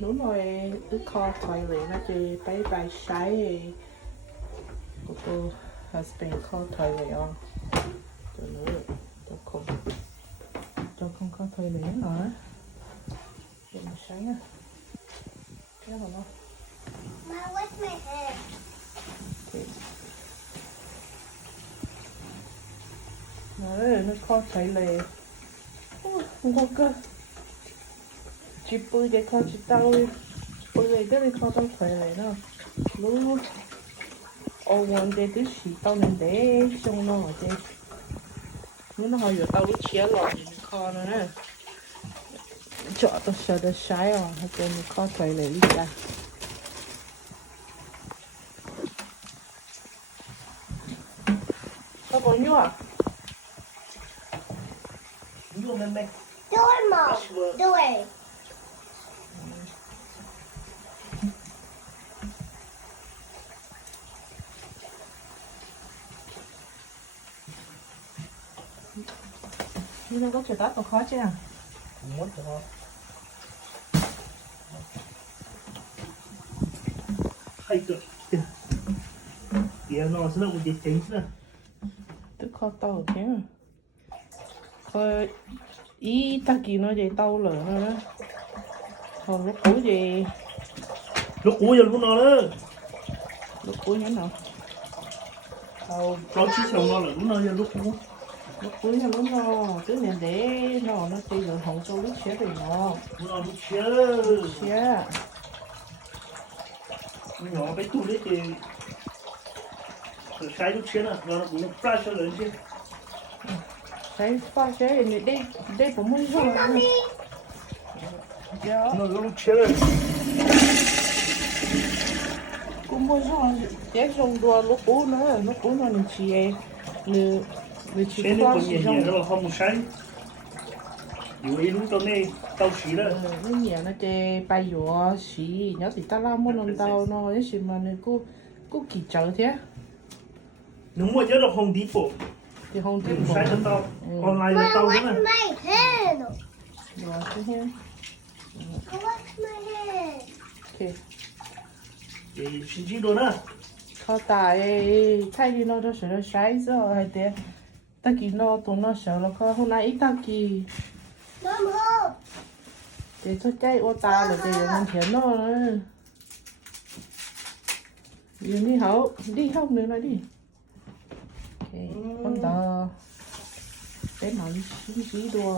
Đúng rồi, ức kho thoại lệ nó chỉ bấy bài sái của tôi husband kho thoại lệ on cho nữa cho không kho thoại lệ nữa cho nó sái nha cái đó không Ma, what's my hair? Đấy, nó kho thoại lệ không có cơ chỉ bơi để kho chỉ tao bơi để để kho tao thoại lệ nữa lúc ôวันเดที่สีตอนนั้นเด้ชงน้องเด้มันน่าอยู่ตอนรู้เชี่ยหล่ออยู่ในคอนะเนี่ยเจาะตัวเสือตัวใช้อ่ะให้เป็นข้อถอยเลยลิจ้ะเขาบอกยั่วยั่วแม่แม่ Do it, Mom. Do it.นี่เราก็จะตัดตัวข้อใช่ไหมหมดแล้วให้เกิดเดี๋ยวนอนซะแล้วมันจะเจ๋งซะ tức kho tàu thế mà thôi ý ta kỳ nó vậy tàu lửa rồi đó còn lúc cuối gì ลูกกูอย่าลูกนอนเลย lúc cuối nhắn nào เราชี้ชงนอนเลยลูกนอนอย่าลูกกู lúc cuối là lúc nó cứ nhìn để nó chơi rồi hậu cho lúc xé thì nó ลูกนอนลูกเชี่ย xé มันหยอไปตู้ได้เองใช้ลูกเชี่ยนะเราบุญปลาเฉลยใช่ thấy pha xé thì đây cũng muốn rồi dạ นอนลูกเชี่ยเลย cũng muốn rồi để dùng đùa lúc cuối nữa lúc cuối nó chỉ như chỉ เชี่ยนี่ pha คน chỉ เหี้ย dùng ๆแล้วเขาไม่ใช้อยู่ไอ้ลูกตัวนี้เต้าสีเลย cái nhà nó chơi bay vô xí nhớ thì ta làm muốn làm tao nó cái gì mà này cô kỳ chờ thế หนูว่าเยอะเราคงดีปุ๊บ thì không ห tiếp นู tục ใช้ทั้งเตาออนไลน์ Ma, เตาด้วย what's นะ my hand? rồi thế ha What's my hand? ok เดี๋ยวชิ้นๆดูนะ เขาตายthay đi nó cho sửa nó sai rồi hay thế ta kỳ nó tụi nó sợ là có hôm nay ít ta kỳ Mom, hold. để cho cái ô ta là để mình thiệt nó đi hậu đi không nữa nói đi ok con tờ cái món xí đùa